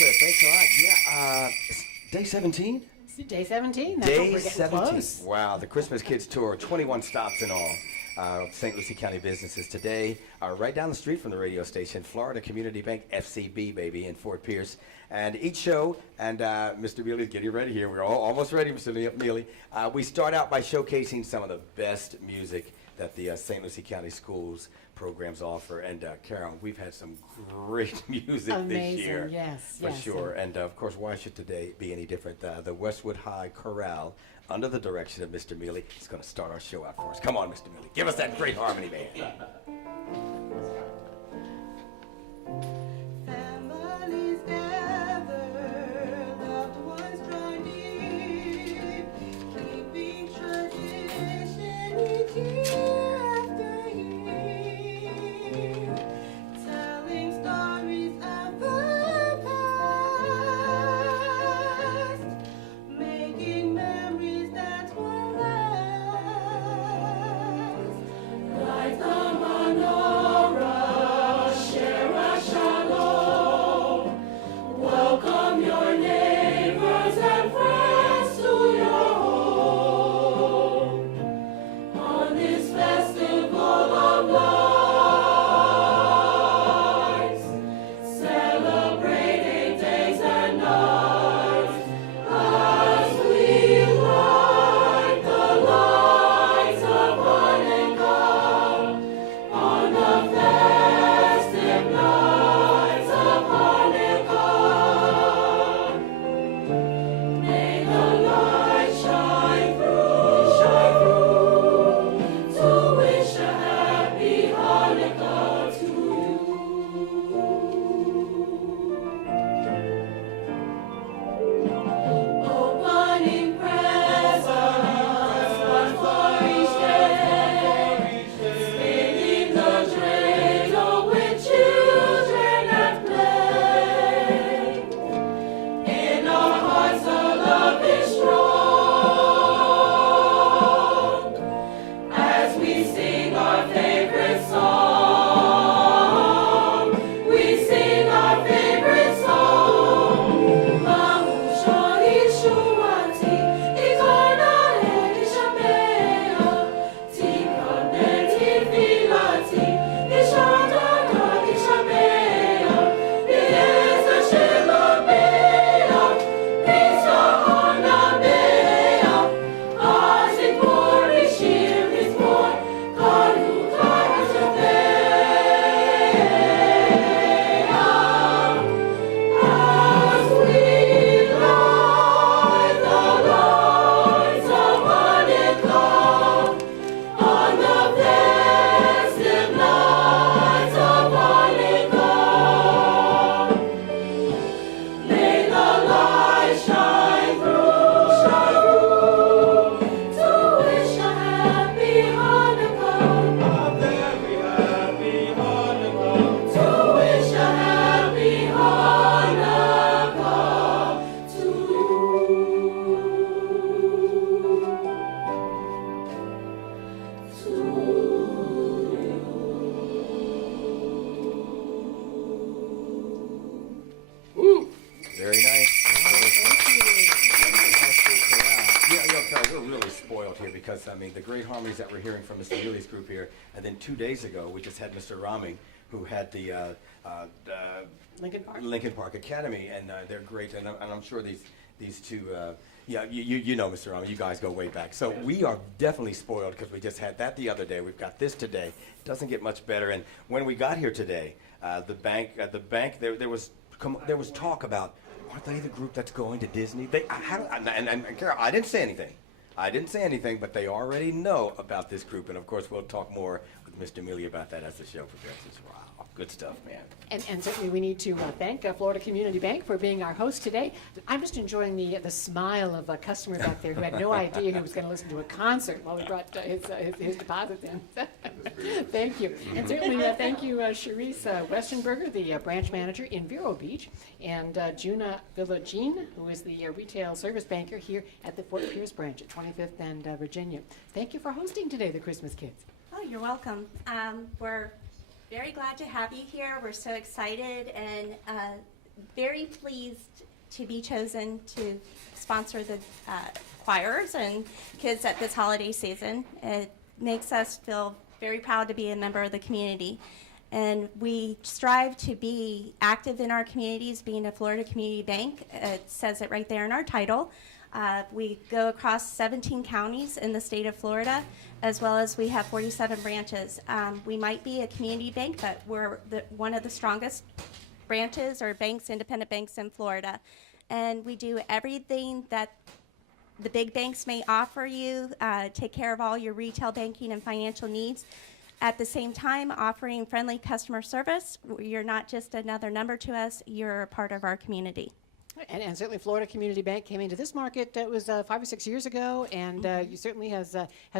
Cliff. Thanks a lot. Yeah, it's day 17? Day 17. That's what Day we're getting 17. close. Wow, the Christmas Kids Tour, 21 stops in all. St. Lucie County businesses today are right down the street from the radio station, Florida Community Bank, FCB, baby, in Fort Pierce. And each show, and Mr. Mealy's getting ready here. We're all almost ready, Mr. Mealy. We start out by showcasing some of the best music that the St. Lucie County Schools programs offer. And Carol, we've had some great music this year. Amazing, yes. For sure. And of course, why should today be any different? The Westwood High Chorale, under the direction of Mr. Mealy, is going to start our show out for us. Come on, Mr. Mealy. Give us that great harmony, man. Families gather, loved ones draw near, keeping tradition each year after year, telling stories of the past, making memories that will last. Light the menorah, share a shalom. Welcome your neighbors and friends to your home. On this festival of lights, celebrating days and nights, as we light the lights of Hanukkah. On the festive nights of Hanukkah, may the light shine through, to wish a happy Hanukkah to you. Opening presents, one for each day, spinning the dreidel with children at play. In our hearts the love is strong, as we sing our favorite song. We sing our favorite song. Mahusha Ishuati, Ikona Elishabea, Tikanen Tifilati, Ishadana Ishabea, Bieza Shelabea, Pisa Hanabea, Azipor Ishir is born, Kaluka Ishabea. As we light the lights of Hanukkah, on the festive nights of Hanukkah, may the light shine through, to wish a happy Hanukkah, a very happy Hanukkah, to wish a happy Hanukkah to Very nice. High School Chorale. Yeah, Carol, we're really spoiled here because, I mean, the great harmonies that we're hearing from Mr. Mealy's group here, and then 2 days ago, we just had Mr. Raming, who had the Lincoln Park. Lincoln Park Academy, and they're great, and I'm sure these two, yeah, you know, Mr. Raming, you guys go way back. So we are definitely spoiled because we just had that the other day. We've got this today. Doesn't get much better. And when we got here today, the bank, there was talk about, aren't they the group that's going to Disney? And Carol, I didn't say anything. But they already know about this group, and of course we'll talk more with Mr. Mealy about that as the show progresses. Wow, good stuff, man. And certainly we need to thank Florida Community Bank for being our host today. I'm just enjoying the smile of a customer back there who had no idea he was going to listen to a concert while we brought his deposit in. Thank you. And certainly thank you, Charisse Westenberger, the branch manager in Vero Beach, and Juna Villagine, who is the retail service banker here at the Fort Pierce branch at 25th and Virginia. Thank you for hosting today, the Christmas Kids. Oh, you're welcome. We're very glad to have you here. We're so excited, and very pleased to be chosen to sponsor the choirs and kids at this holiday season. It makes us feel very proud to be a member of the community. And we strive to be active in our communities, being a Florida Community Bank. It says it right there in our title. We go across 17 counties in the state of Florida, as well as we have 47 branches. We might be a community bank, but we're one of the strongest branches or banks, independent banks in Florida. And we do everything that the big banks may offer you, take care of all your retail banking and financial needs. At the same time, offering friendly customer service. You're not just another number to us, you're a part of our community. And certainly Florida Community Bank came into this market, it was 5 or 6 years ago, and you certainly has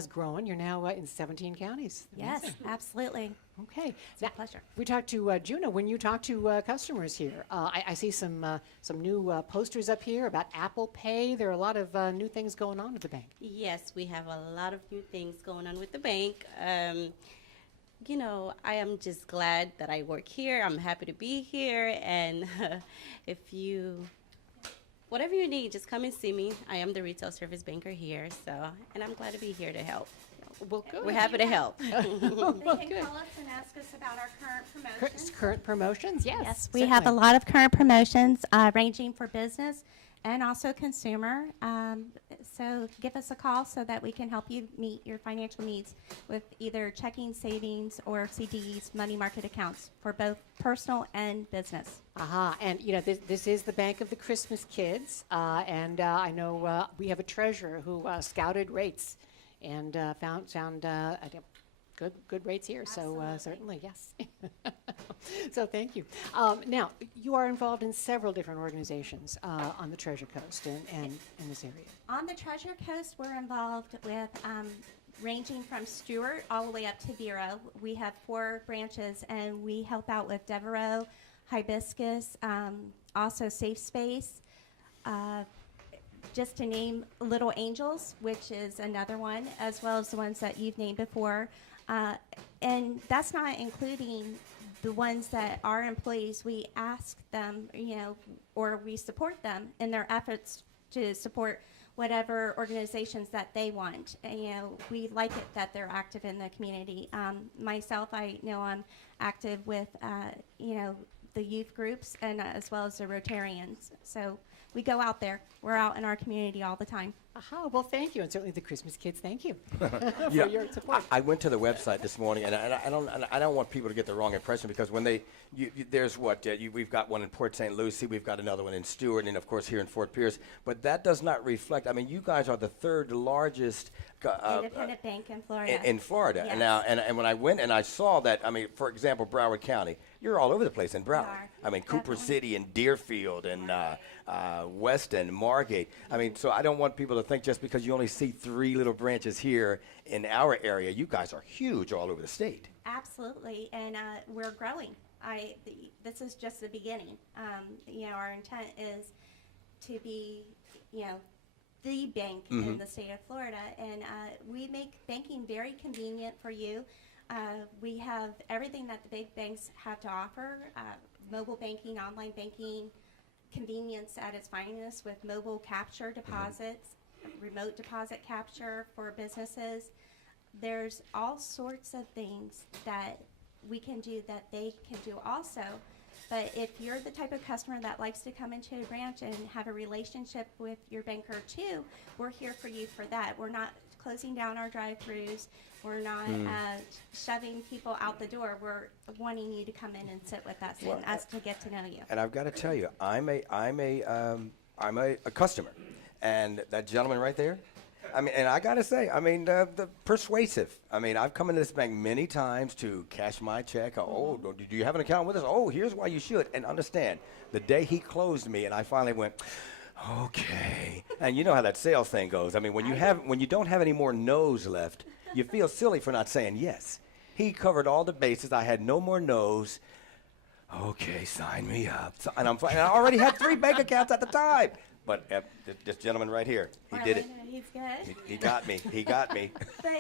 grown. You're now in 17 counties. Yes, Amazing. absolutely. Okay. It's a pleasure. We talked to Juna. When you talk to customers here, I see some new posters up here about Apple Pay. There are a lot of new things going on at the bank. Yes, we have a lot of new things going on with the bank. You know, I am just glad that I work here. I'm happy to be here. And whatever you need, just come and see me. I am the retail service banker here. And I'm glad to be here to help. Well, good. We're happy to help. They Well, can good. call us and ask us about our current Current, promotions. current promotions, yes. Yes, we have a lot of current promotions ranging for business and also consumer. So give us a call so that we can help you meet your financial needs with either checking, savings, or CDs, money market accounts for both personal and business. Aha, and you know this is the Bank of the Christmas Kids, and I know we have a treasurer who scouted rates and found good rates here. So certainly, yes. So thank you. Now you are involved in several different organizations on the Treasure Coast and in this area. On the Treasure Coast, we're involved with ranging from Stewart all the way up to Vero. We have 4 branches, and we help out with Devereaux, Hibiscus, also Safe Space. Just to name Little Angels, which is another one, as well as the ones that you've named before. And that's not including the ones that our employees, we ask them, you know, or we support them in their efforts to support whatever organizations that they want. And, you know, we like it that they're active in the community. Myself, I know I'm active with, you know, the youth groups and as well as the Rotarians. So we go out there. We're out in our community all the time. Aha, well, thank you, and certainly the Christmas Kids, thank you Yeah, for your support. I went to the website this morning, and I don't want people to get the wrong impression, because when there's we've got one in Port St. Lucie, we've got another one in Stewart, and of course here in Fort Pierce. But that does not reflect. I mean, you guys are the 3rd largest Independent bank in Florida. in Florida. Yes. And now, and when I went and I saw that, I mean, for example, Broward County, you're all over the place in Broward. are, I mean, Cooper definitely. City and Deerfield and Weston, Margate. I mean, so I don't want people to think just because you only see 3 little branches here in our area, you guys are huge all over the state. Absolutely, and we're growing. This is just the beginning. You know, our intent is to be, you know, the bank in the state of Florida, and we make banking very convenient for you. We have everything that the big banks have to offer: mobile banking, online banking, convenience at its finest with mobile capture deposits, remote deposit capture for businesses. There's all sorts of things that we can do that they can do also. But if you're the type of customer that likes to come into a branch and have a relationship with your banker too, we're here for you for that. We're not closing down our drive-throughs. We're not shoving people out the door. We're wanting you to come in and sit with us and us to get to know you. And I've got to tell you, I'm a customer, and that gentleman right there, I mean, and I got to say, I mean, the persuasive. I mean, I've come into this bank many times to cash my check. Oh, do you have an account with us? Oh, here's why you should. And understand, the day he closed me, and I finally went, okay. And you know how that sales thing goes. I mean, when you don't have any more no's left, you feel silly for not saying yes. He covered all the bases. I had no more no's. Okay, sign me up. So, and I already had 3 bank accounts at the time. But this gentleman right here, he did it. Orlando, he's good. He got me. He got me. But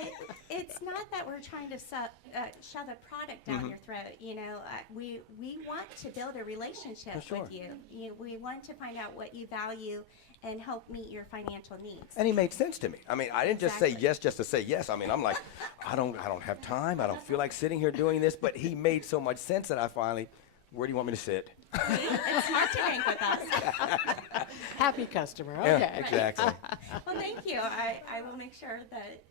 it's not that we're trying to shove a product down your throat. You know, we want to build a relationship Oh, sure. with you. We want to find out what you value and help meet your financial needs. And he made sense to me. I mean, I didn't just say Exactly. yes just to say yes. I mean, I'm like, I don't have time. I don't feel like sitting here doing this. But he made so much sense that I finally, where do you want me to sit? It's smart to bank with us. Happy customer, Yeah, okay. exactly. Well, thank you. I will make sure that.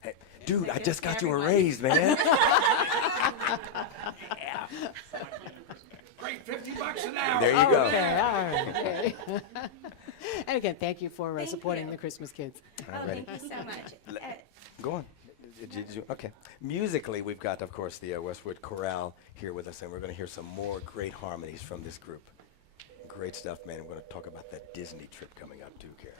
Hey, dude, Like I it's just got you a everyone. raise, man. Great, $50 an hour. There you go. Okay, all right, okay. And again, thank you for Thank supporting you. the Christmas kids. Oh, Alrighty. thank you so much. Go on. Okay. Musically, we've got, of course, the Westwood Chorale here with us, and we're going to hear some more great harmonies from this group. Great stuff, man. We're going to talk about that Disney trip coming up, too, Carol.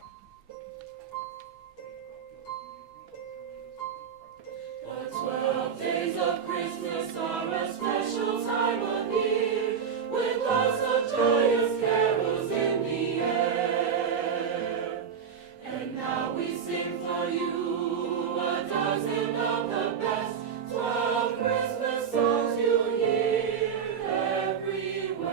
Days of Christmas are a special time of year, with lots of joyous carols in the air. And now we sing for you a dozen of the best, 12 Christmas songs you hear everywhere.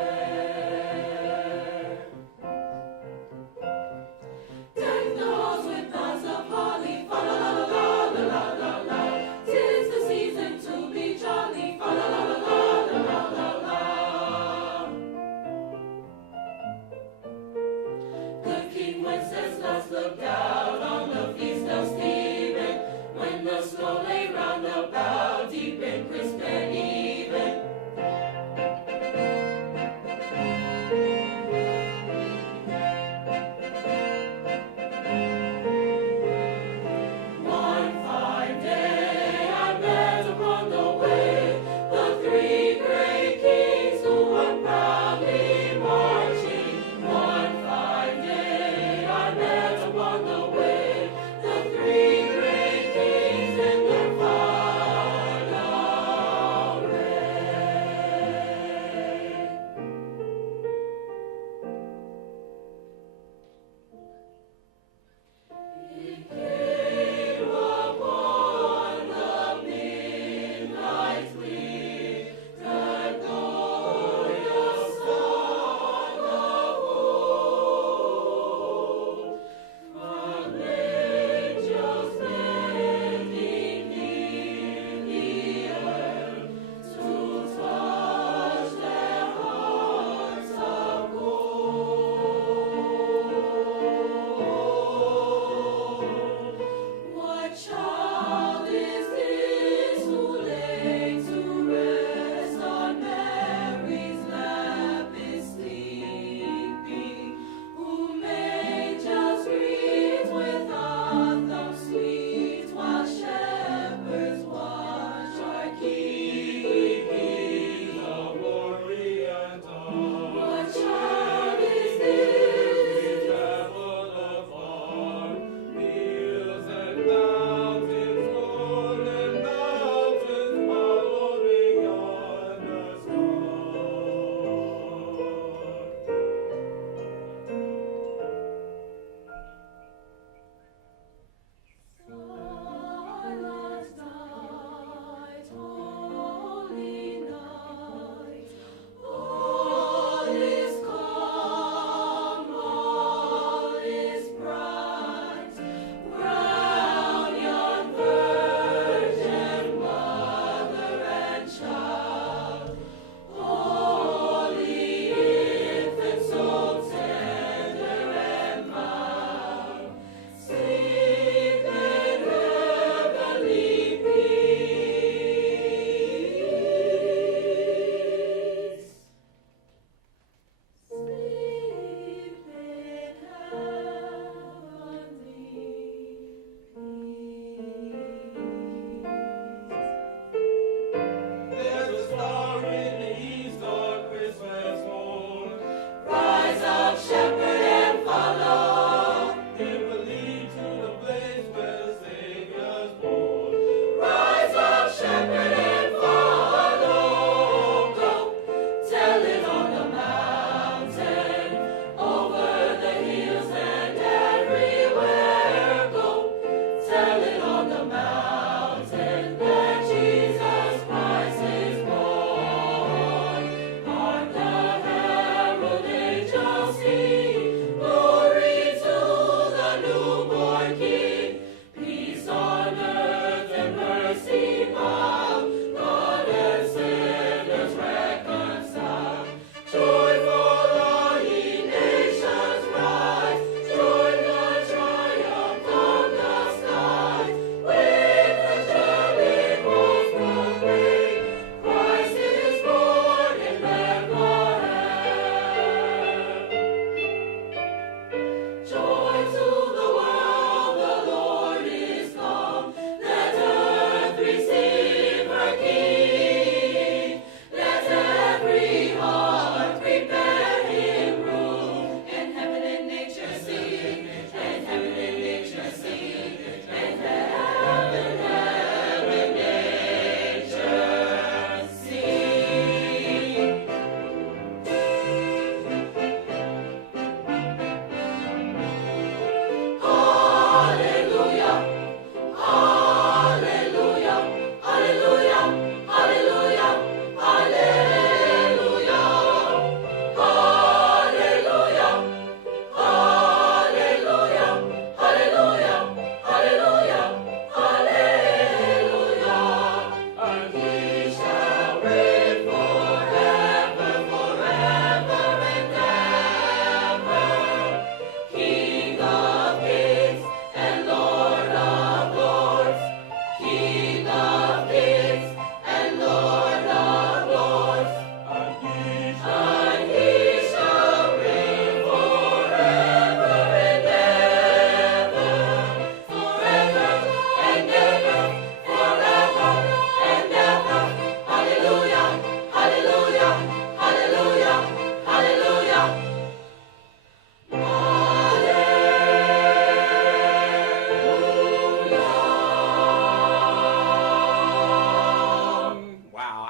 Deck the halls with boughs of holly, fa la la la la la la la la. 'Tis the season to be jolly, fa la la la la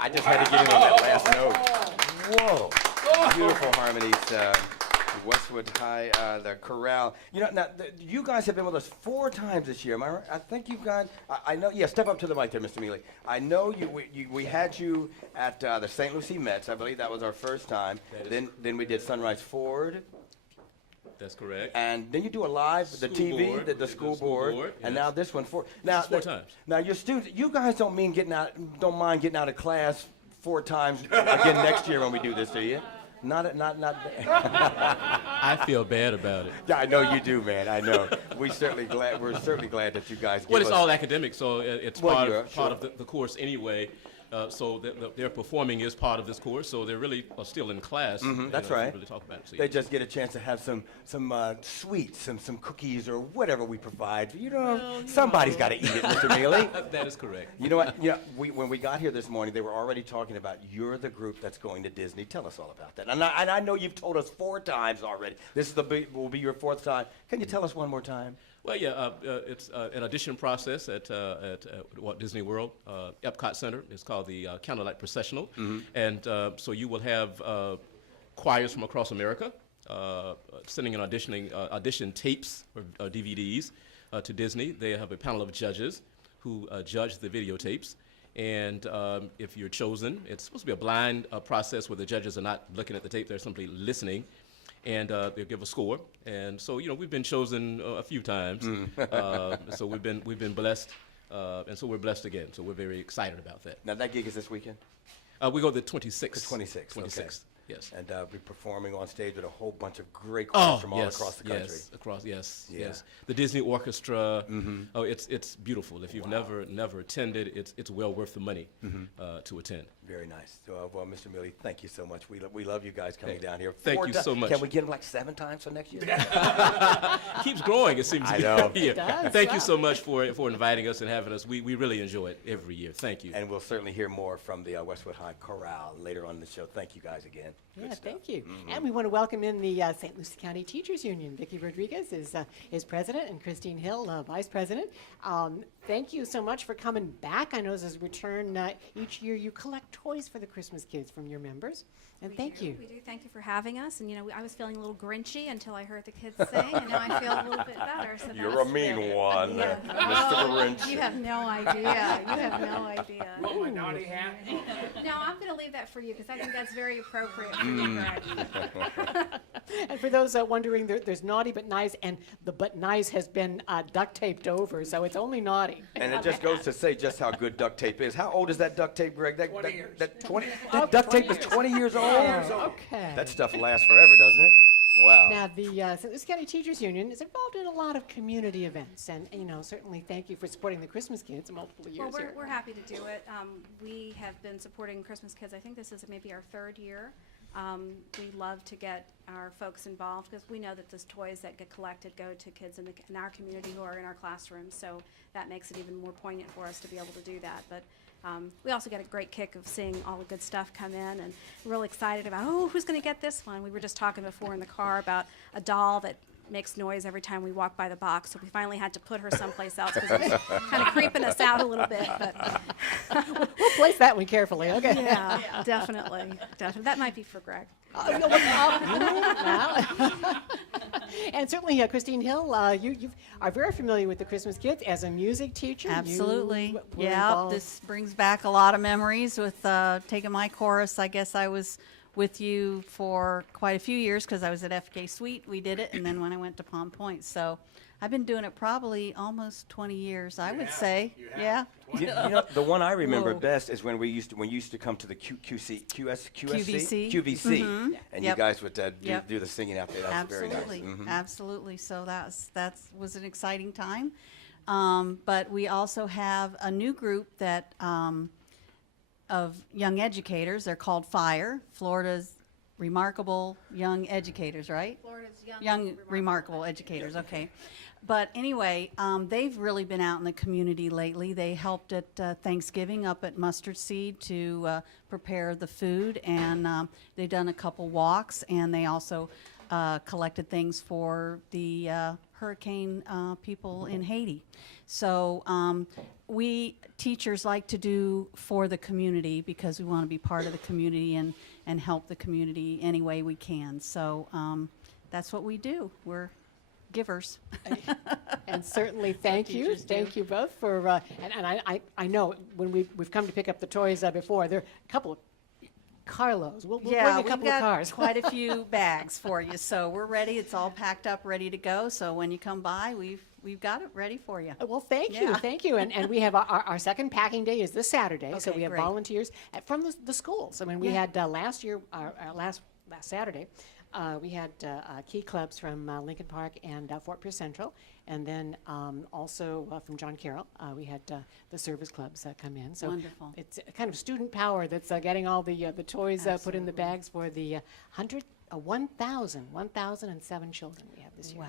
I just had to get in on that last note. Whoa. Beautiful harmonies. Westwood High, the chorale. You know, now, you guys have been with us 4 times this year. Am I right? I think you've got, I know, yeah, step up to the mic there, Mr. Mealy. I know we had you at the St. Lucie Mets. I believe that was our first time. Then we did Sunrise Ford. That's correct. And then you do a live, the School TV, board, the school board, and yes. now this one. Now, 4 times. Now your students, you guys don't mind getting out of class 4 times again next year when we do this, do you? Not. I feel bad about it. Yeah, I know you do, man. I know. We're certainly glad that you guys. Well, give it's us, all academic, so it's Well, part yeah, of sure. the course anyway. So their performing is part of this course, so they're really still in class. that's to right. Really talk about it. So, They just get a chance to have some sweets, some cookies or whatever we provide. You know, somebody's got to eat it, Mr. Mealy. that is correct. You know what? Yeah, when we got here this morning, they were already talking about you're the group that's going to Disney. Tell us all about that. And I know you've told us 4 times already. This will be your 4th time. Can you tell us one more time? Well, yeah, it's an audition process at Walt Disney World, Epcot Center. It's called the Candlelight Processional. And so you will have choirs from across America sending in audition tapes or DVDs to Disney. They have a panel of judges who judge the videotapes. And if you're chosen, it's supposed to be a blind process where the judges are not looking at the tape, they're simply listening. And they'll give a score, and so we've been chosen a few times. So we've been blessed, and so we're blessed again. So we're very excited about that. Now that gig is this weekend. We go the 26th. The 26th. 26th. Okay. Yes. And we're performing on stage with a whole bunch of great choirs from all yes, across the country. yes, across yes, Yeah. yes. The Disney Orchestra. Oh, it's beautiful. If you've never attended, it's well worth the money to attend. Very nice. So, well, Mr. Milley, thank you so much. We love you guys coming down here. Thank 4 you ti- so much. Can we get them like 7 times for next year? Keeps growing. It seems. I know. Yeah. It does, Thank wow. you so much for inviting us and having us. We really enjoy it every year. Thank you. And we'll certainly hear more from the Westwood High Chorale later on in the show. Thank you guys again. Good Yeah, stuff. thank you. And we want to welcome in the St. Lucie County Teachers Union. Vicki Rodriguez is president, and Christine Hill, vice president. Thank you so much for coming back. I know as a return each year you collect toys for the Christmas kids from your members, and thank you. We do. Thank you for having us. And I was feeling a little grinchy until I heard the kids sing, and now I feel a little bit better. So You're a that's mean really- one, Yeah. Mr. Grinch. You have no idea. You have no idea. Oh, my naughty hat. No, I'm going to leave that for you because I think that's very appropriate for you, Greg. And for those wondering, there's naughty but nice, and the but nice has been duct taped over, so it's only naughty. And it just goes to say just how good duct tape is. How old is that duct tape, Greg? 20 years. That duct tape is 20 years old? Okay. That stuff lasts forever, doesn't it? Wow. Now, the St. Lucie County Teachers Union is involved in a lot of community events, and certainly thank you for supporting the Christmas kids multiple years Well, here. we're happy to do it. We have been supporting Christmas Kids. I think this is maybe our 3rd year. We love to get our folks involved because we know that those toys that get collected go to kids in our community who are in our classrooms. So that makes it even more poignant for us to be able to do that. But we also get a great kick of seeing all the good stuff come in, and we're really excited about, who's going to get this one? We were just talking before in the car about a doll that makes noise every time we walk by the box, so we finally had to put her someplace else because it was kind of creeping us out a little bit. But We'll place that one carefully, okay? yeah, definitely. That might be for Greg. And certainly, Christine Hill, you are very familiar with the Christmas kids as a music teacher. Absolutely. You were Yeah, involved- this brings back a lot of memories with taking my chorus. I guess I was with you for quite a few years because I was at FK Suite. We did it, and then when I went to Palm Point. So I've been doing it probably almost 20 years, I would say. Yeah. You know, the one I remember Whoa. best is when you used to come to the QVC, Mhm. and you Yep. guys would Yep. do the singing out there. That was very nice. Absolutely, Mhm. absolutely. So that was an exciting time. But we also have a new group that of young educators. They're called FIRE, Florida's Remarkable Young Educators, right? Florida's Young Remarkable Educators, okay. But anyway, they've really been out in the community lately. They helped at Thanksgiving up at Mustard Seed to prepare the food, and they've done a couple walks, and they also collected things for the hurricane people in Haiti. So we teachers like to do for the community because we want to be part of the community and help the community any way we can. So that's what we do. We're givers. And certainly, thank you. teachers do. Thank you both for, and I know when we've come to pick up the toys before, there are a couple of carloads. We'll bring Yeah, a we've couple of got cars. quite a few bags for you. So we're ready. It's all packed up, ready to go. So when you come by, we've got it ready for you. Well, thank you, Yeah. thank you. And we have our second packing day is this Saturday, so Okay, we have great. volunteers from the schools. I mean, we Yeah. had last year, our last Saturday, we had key clubs from Lincoln Park and Fort Pierce Central, and then also from John Carroll, we had the service clubs come in. So Wonderful. it's a kind of student power that's getting all the toys put in the bags for the 1,007 children we have this year. Wow,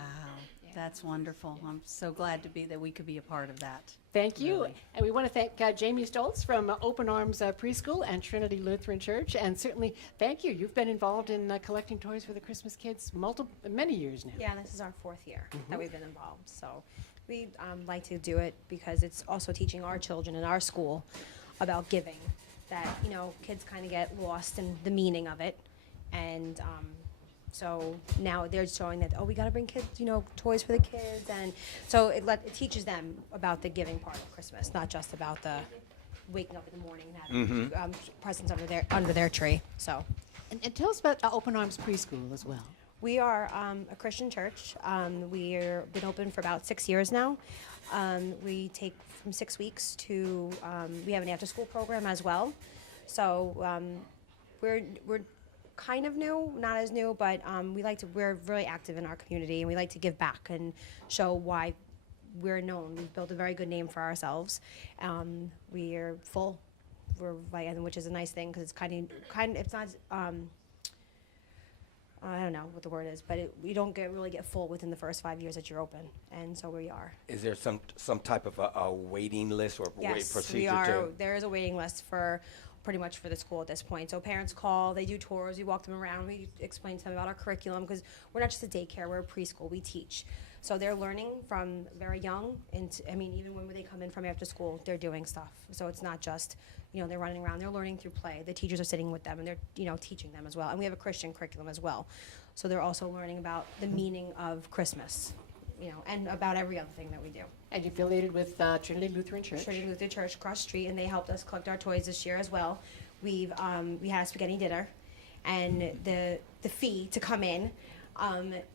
that's wonderful. I'm so glad that we could be a part of that. Thank you. Really. And we want to thank Jamie Stoltz from Open Arms Preschool and Trinity Lutheran Church. And certainly, thank you. You've been involved in collecting toys for the Christmas kids many years now. Yeah, this is our 4th year that we've been involved. So we like to do it because it's also teaching our children in our school about giving. That, you know, kids kind of get lost in the meaning of it. And so now they're showing that, oh, we got to bring kids, you know, toys for the kids. And so it teaches them about the giving part of Christmas, not just about the waking up in the morning and having presents under their tree. So And tell us about Open Arms Preschool as well. we are a Christian church. We've been open for about 6 years now. We take from 6 weeks to, we have an after-school program as well. So we're kind of new, not as new, but we're really active in our community, and we like to give back and show why we're known. We've built a very good name for ourselves. We are full, which is a nice thing because it's kind of, it's not, I don't know what the word is, but you don't really get full within the first 5 years that you're open, and so we are. Is there some type of a waiting list or wait Yes, procedure we are. to? There is a waiting list for pretty much for the school at this point. So parents call, they do tours, we walk them around, we explain to them about our curriculum, because we're not just a daycare, we're a preschool, we teach. So they're learning from very young, and even when they come in from after school, they're doing stuff. So it's not just, you know, they're running around, they're learning through play. The teachers are sitting with them and they're, you know, teaching them as well. And we have a Christian curriculum as well. So they're also learning about the meaning of Christmas, you know, and about every other thing that we do. And you're affiliated with Trinity Lutheran Church. Trinity Lutheran Church across the street, and they helped us collect our toys this year as well. We had a spaghetti dinner, and the fee to come in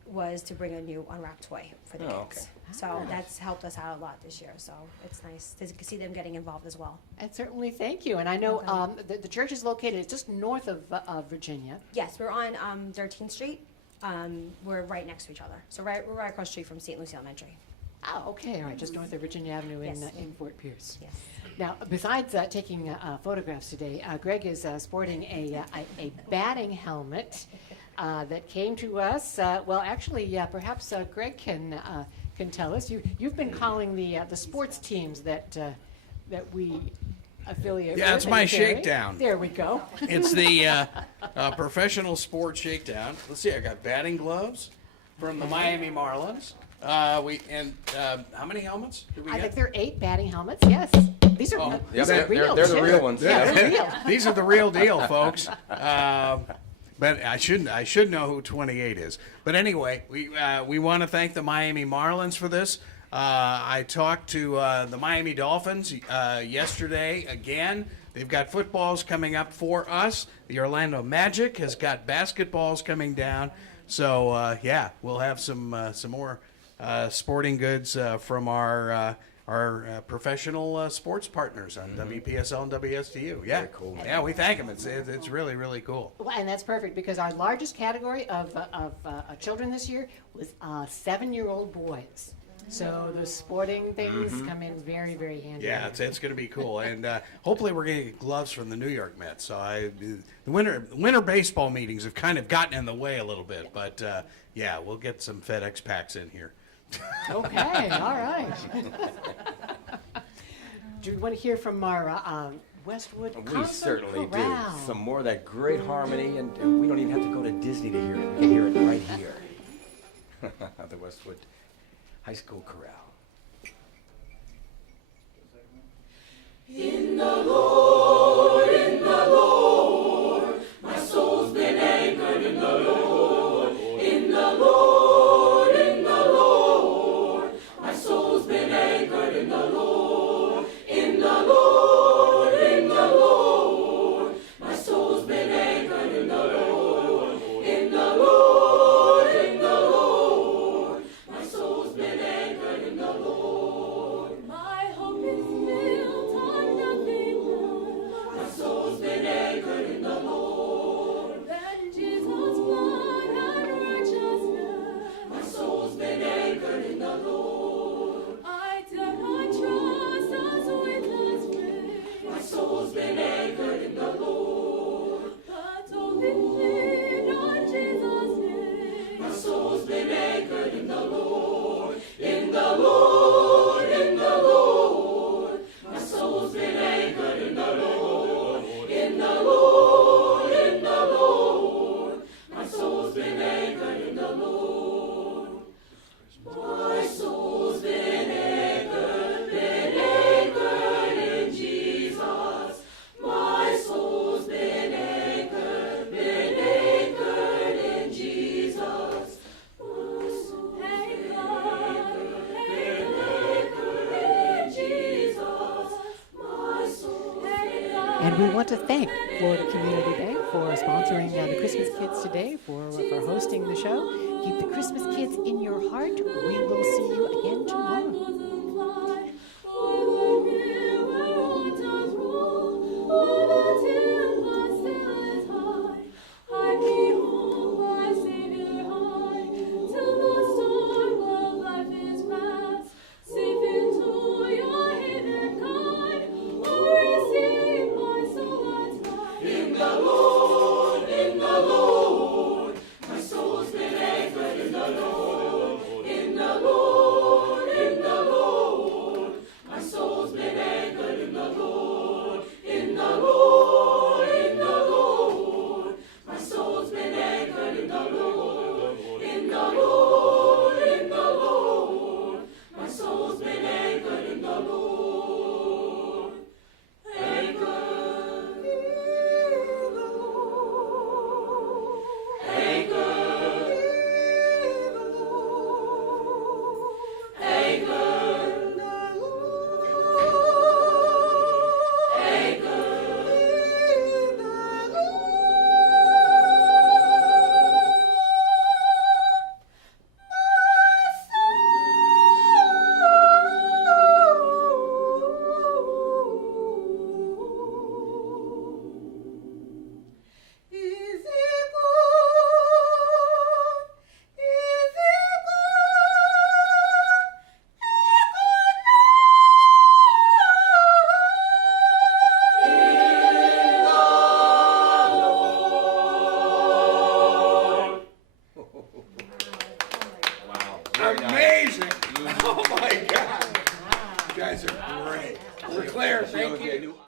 was to bring a new unwrapped toy for the Oh, kids. okay. So that's helped us out a lot this year. So it's nice to see them getting involved as well. And certainly, thank you. And I know the church is located just north of Virginia. Yes, we're on 13th Street. We're right next to each other. So we're right across the street from St. Lucie Elementary. Oh, okay, all right, just north of Virginia Avenue Yes. in Fort Pierce. Yes. Now, besides taking photographs today, Greg is sporting a batting helmet that came to us. Well, actually, perhaps Greg can tell us. You've been calling the sports teams that we affiliate with. Yeah, it's and my carry. shakedown. There we go. It's the professional sports shakedown. Let's see, I got batting gloves from the Miami Marlins. How many helmets do we I get? think there are 8 batting helmets. Yes, these are Oh, Yep, these are real. they're the too. real ones. Yeah, they're real. These are the real deal, folks. But I should know who 28 is. But anyway, we want to thank the Miami Marlins for this. I talked to the Miami Dolphins yesterday again. They've got footballs coming up for us. The Orlando Magic has got basketballs coming down. So yeah, we'll have some more sporting goods from our professional sports partners on WPSL and WSTU. Yeah, Very cool. Yeah, we thank them. It's really, really cool. Well, and that's perfect because our largest category of children this year was 7-year-old boys. So the sporting things come in very, very handy. Yeah, it's going to be cool, and hopefully we're going to get gloves from the New York Mets. So the winter baseball meetings have kind of gotten in the way a little bit, but yeah, we'll get some FedEx packs in here. Okay, all right. Do you want to hear from our Westwood We Concert certainly Chorale? do. Some more of that great harmony, and we don't even have to go to Disney to hear it. We can hear it right here. The Westwood High School Chorale. In the Lord, my soul's been anchored in the Lord. In the Lord, my soul's been anchored in the Lord. In the Lord, my soul's been anchored in the Lord. In the Lord, my soul's been anchored in the Lord. My hope is built on nothing less. My soul's been anchored in the Lord. Than Jesus' blood and righteousness. My soul's been anchored in the Lord. I dare not trust as witless faith. My soul's been anchored in the Lord. But only lean on Jesus' name. My soul's been anchored in the Lord. In the Lord, my soul's been anchored in the Lord. In the Lord, my soul's been anchored in the Lord. My soul's been anchored in Jesus. My soul's been anchored in Jesus. My soul's been anchored in Jesus. My soul's been And we want to thank Florida Community Bank for sponsoring the Christmas Kids today, for hosting the show. Keep the Christmas kids in your heart. We will see you again tomorrow.